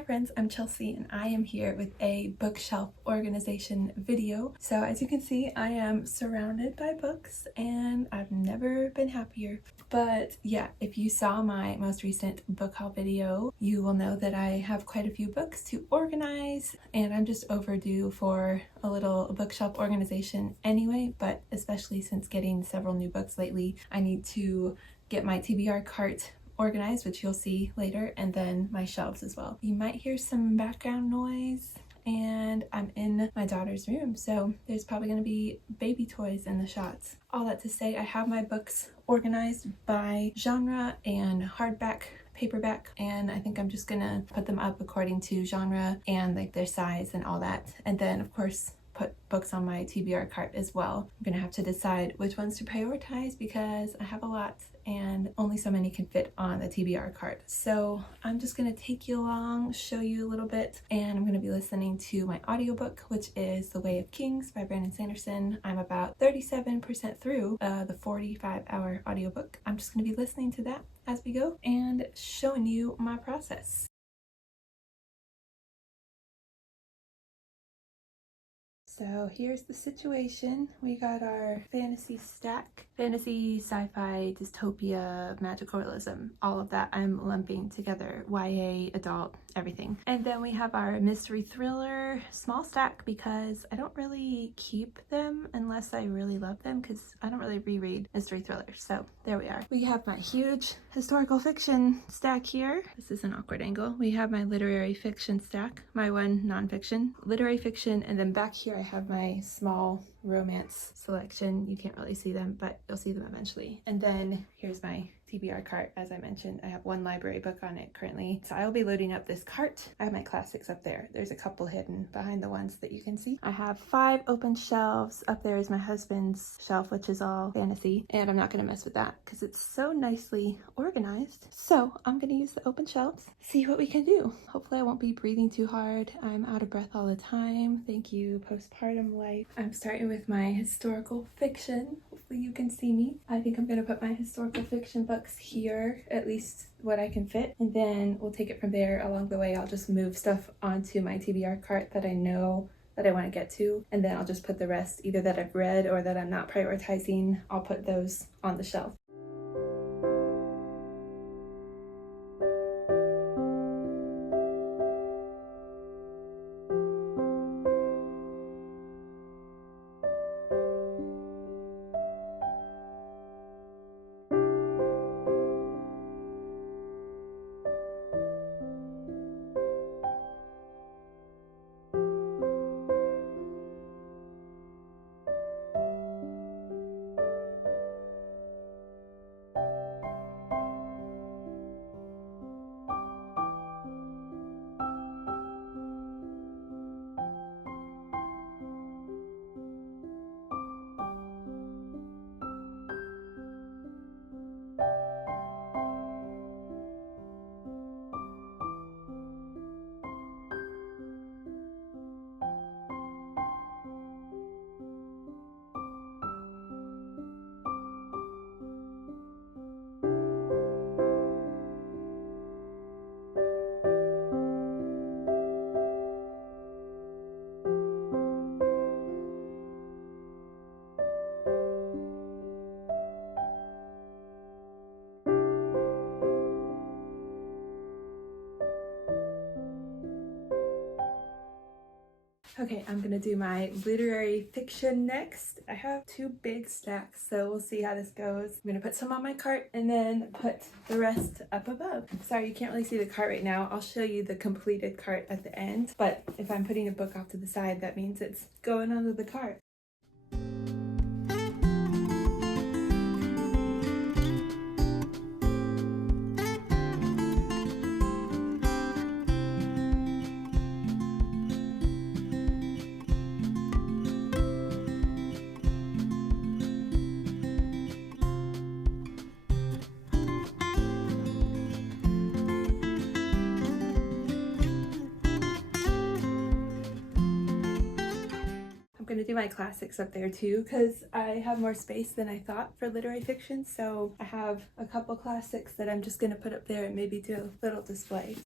Hi friends, I'm Chelsea and I am here with a bookshelf organization video. So as you can see, I am surrounded by books and I've never been happier. But yeah, if you saw my most recent book haul video, you will know that I have quite a few books to organize and I'm just overdue for a little bookshelf organization anyway, but especially since getting several new books lately, I need to get my TBR cart organized, which you'll see later, and then my shelves as well. You might hear some background noise and I'm in my daughter's room, so there's probably going to be baby toys in the shots. All that to say, I have my books organized by genre and hardback, paperback, and I think I'm just gonna put them up according to genre and like their size and all that, and then of course put books on my TBR cart as well. I'm gonna have to decide which ones to prioritize because I have a lot and only so many can fit on the TBR cart. So I'm just gonna take you along, show you a little bit, and I'm gonna be listening to my audiobook, which is The Way of Kings by Brandon Sanderson. I'm about 37% through the 45-hour audiobook. I'm just gonna be listening to that as we go and showing you my process. So here's the situation. We got our fantasy stack. Fantasy, sci-fi, dystopia, magical realism, all of that I'm lumping together. YA, adult, everything. And then we have our mystery thriller small stack because I don't really keep them unless I really love them because I don't really reread mystery thrillers. So there we are. We have my huge historical fiction stack here. This is an awkward angle. We have my literary fiction stack, my one nonfiction, literary fiction, and then back here I have my small romance selection. You can't really see them, but you'll see them eventually. And then here's my TBR cart. As I mentioned, I have one library book on it currently. So I will be loading up this cart. I have my classics up there. There's a couple hidden behind the ones that you can see. I have 5 open shelves. Up there is my husband's shelf, which is all fantasy. And I'm not gonna mess with that because it's so nicely organized. So I'm gonna use the open shelves, see what we can do. Hopefully I won't be breathing too hard. I'm out of breath all the time. Thank you, postpartum life. I'm starting with my historical fiction. Hopefully you can see me. I think I'm gonna put my historical fiction books here, at least what I can fit, and then we'll take it from there. Along the way I'll just move stuff onto my TBR cart that I know that I want to get to, and then I'll just put the rest, either that I've read or that I'm not prioritizing, I'll put those on the shelf. Okay, I'm gonna do my literary fiction next. I have 2 big stacks, so we'll see how this goes. I'm gonna put some on my cart and then put the rest up above. Sorry, you can't really see the cart right now. I'll show you the completed cart at the end, but if I'm putting a book off to the side, that means it's going onto the cart. Gonna do my classics up there too because I have more space than I thought for literary fiction, so I have a couple classics that I'm just gonna put up there and maybe do a little display.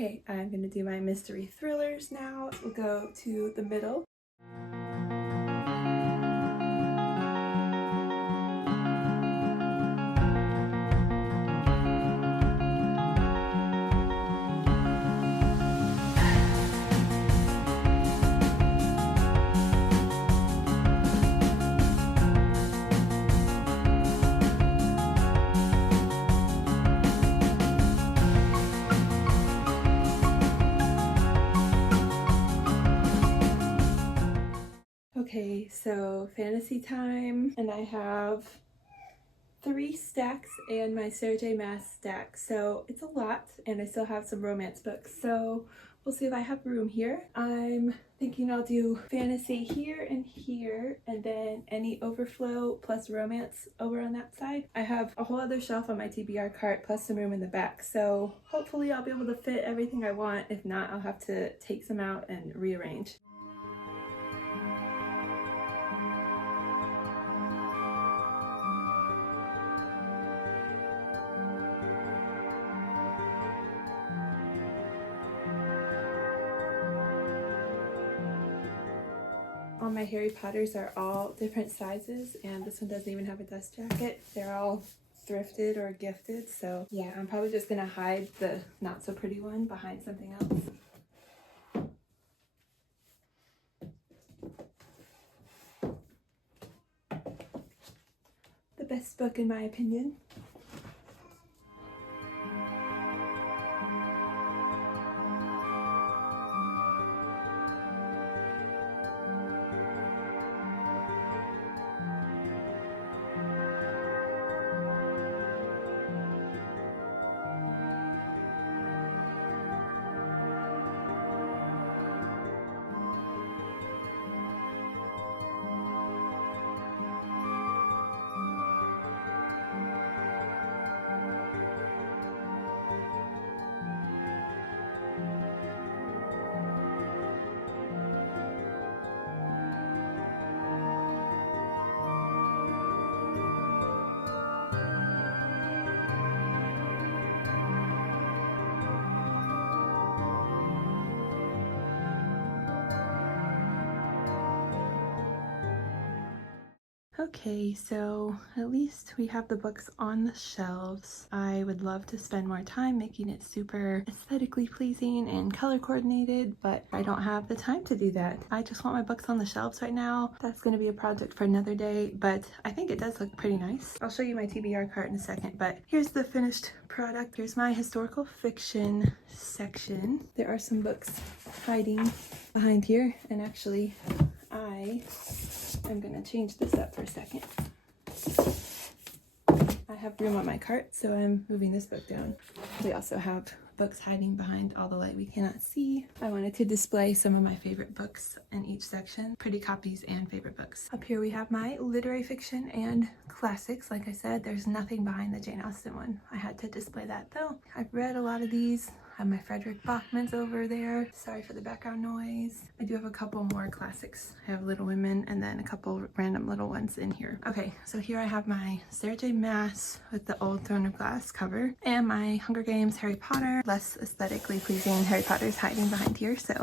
Okay, I'm gonna do my mystery thrillers now. We'll go to the middle. Okay, so fantasy time, and I have 3 stacks and my Sarah J Maas stack, so it's a lot, and I still have some romance books, so we'll see if I have room here. I'm thinking I'll do fantasy here, and then any overflow plus romance over on that side. I have a whole other shelf on my TBR cart plus some room in the back, so hopefully I'll be able to fit everything I want. If not, I'll have to take some out and rearrange. All my Harry Potters are all different sizes, and this one doesn't even have a dust jacket. They're all thrifted or gifted, so yeah, I'm probably just gonna hide the not so pretty one behind something else. The best book in my opinion. Okay, so at least we have the books on the shelves. I would love to spend more time making it super aesthetically pleasing and color coordinated, but I don't have the time to do that. I just want my books on the shelves right now. That's going to be a project for another day, but I think it does look pretty nice. I'll show you my TBR cart in a second, but here's the finished product. Here's my historical fiction section. There are some books hiding behind here, and actually I'm gonna change this up for a second. I have room on my cart, so I'm moving this book down. We also have books hiding behind all the light we cannot see. I wanted to display some of my favorite books in each section, pretty copies and favorite books. Up here we have my literary fiction and classics. Like I said, there's nothing behind the Jane Austen one. I had to display that though. I've read a lot of these. I have my Frederick Bachman's over there. Sorry for the background noise. I do have a couple more classics. I have Little Women and then a couple random little ones in here. Okay, so here I have my Sarah J Maas with the old Throne of Glass cover and my Hunger Games Harry Potter. Less aesthetically pleasing Harry Potter's hiding behind here, so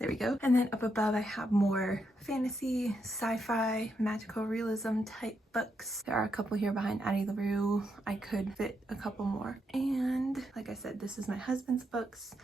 there we go. And then up above I have more fantasy, sci-fi, magical realism type books. There are a couple here behind Addie LaRue. I could fit a couple more. And like I said, this is my husband's books.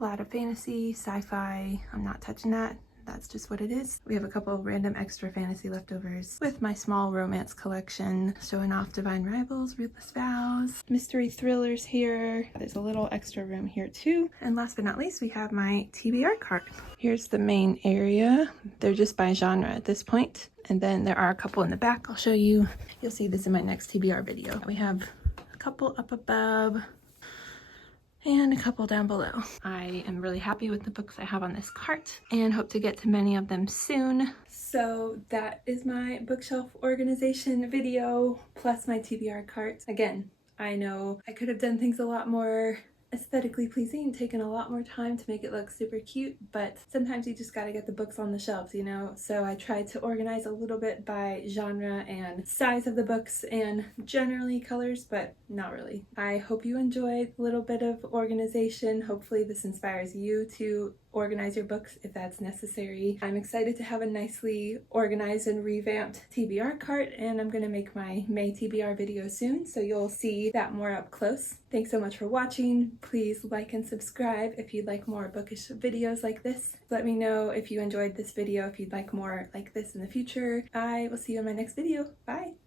A lot of fantasy, sci-fi. I'm not touching that. That's just what it is. We have a couple of random extra fantasy leftovers with my small romance collection, showing off Divine Rivals, Ruthless Vows, mystery thrillers here. There's a little extra room here too. And last but not least, we have my TBR cart. Here's the main area. They're just by genre at this point. And then there are a couple in the back. I'll show you. You'll see this in my next TBR video. We have a couple up above and a couple down below. I am really happy with the books I have on this cart and hope to get to many of them soon. So that is my bookshelf organization video plus my TBR cart. Again, I know I could have done things a lot more aesthetically pleasing and taken a lot more time to make it look super cute, but sometimes you just gotta get the books on the shelves, you know? So I tried to organize a little bit by genre and size of the books and generally colors, but not really. I hope you enjoyed a little bit of organization. Hopefully this inspires you to organize your books if that's necessary. I'm excited to have a nicely organized and revamped TBR cart, and I'm gonna make my May TBR video soon, so you'll see that more up close. Thanks so much for watching. Please like and subscribe if you'd like more bookish videos like this. Let me know if you enjoyed this video, if you'd like more like this in the future. I will see you in my next video. Bye!